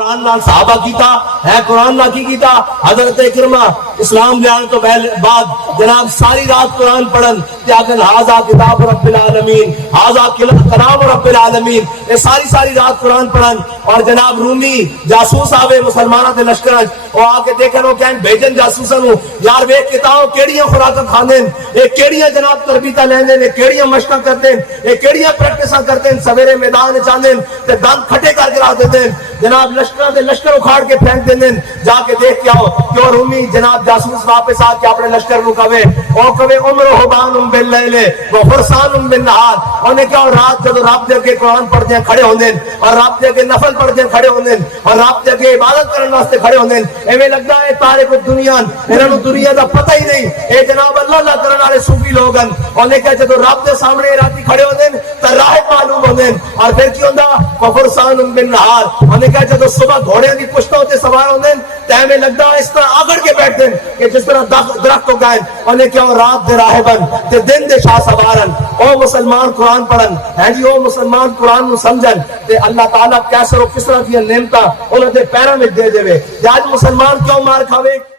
قرآن نال صحابہ کیتا ہے، قرآن نال کی کیتا حضرت اکرمہ اسلام لیان تو بعد جناب ساری رات قرآن پڑھن کہ آخر ہاذا کتاب رب العالمین، ہاذا کلام رب العالمین، یہ ساری رات قرآن پڑھن. اور جناب رومی جاسوس آوے مسلمانوں کے لشکر وہ آ کے دیکھن وہ کہیں بھیجن جاسوساں نو یار ویکھ کے تاں کیڑیاں خوراکاں کھاندے اے کیڑیاں جناب تربیتاں لیندے نے، کیڑیاں مشقاں کردے اے کیڑیاں پریکٹساں کردے سویرے میدان وچ آندے تے دند کھٹے کر کے رکھ دیندے جناب لشکراں دے لشکر اکھاڑ کے پھینک دیندے. جا کے دیکھ کے آؤ کیوں رومی جناب جاسوس واپس آ کے اپنے لشکر کو کہے او کہے عمر حبان باللیل و فرسان بالنہار. انہیں کیا رات جب رب دے کے قرآن پڑھتے ہیں کھڑے ہوندے اور رب دے کے نفل پڑھتے ہیں کھڑے ہوندے اور رب دے کے عبادت کرنے واسطے کھڑے ہوندے. ایویں لگدا ہے تارک دنیا انہاں نوں دنیا دا پتہ ہی نہیں. اے جناب اللہ کرنے والے صوفی لوگ ہیں. انہیں کیا جب رب دے سامنے راتی کھڑے ہوندے تے راہ معلوم ہوندے اور پھر کی ہوندا فرسان بالنہار. انہیں کیا جب صبح گھوڑیاں دی پشتوں تے سوار ہوندے تے ایویں لگدا ہے اس طرح آگڑ کے بیٹھتے ہیں کہ جس طرح درخت کو گائیں. انہیں کیا رات دے راہبن تے دن دے شاہ سوارن. او مسلمان قرآن پڑھن ہے جی، او مسلمان قرآن نو سمجھن تے اللہ تعالیٰ کیسر و کسرا دی نعمتاں انہاں دے پیراں وچ دے دے. آج مسلمان کیوں مار کھاوے؟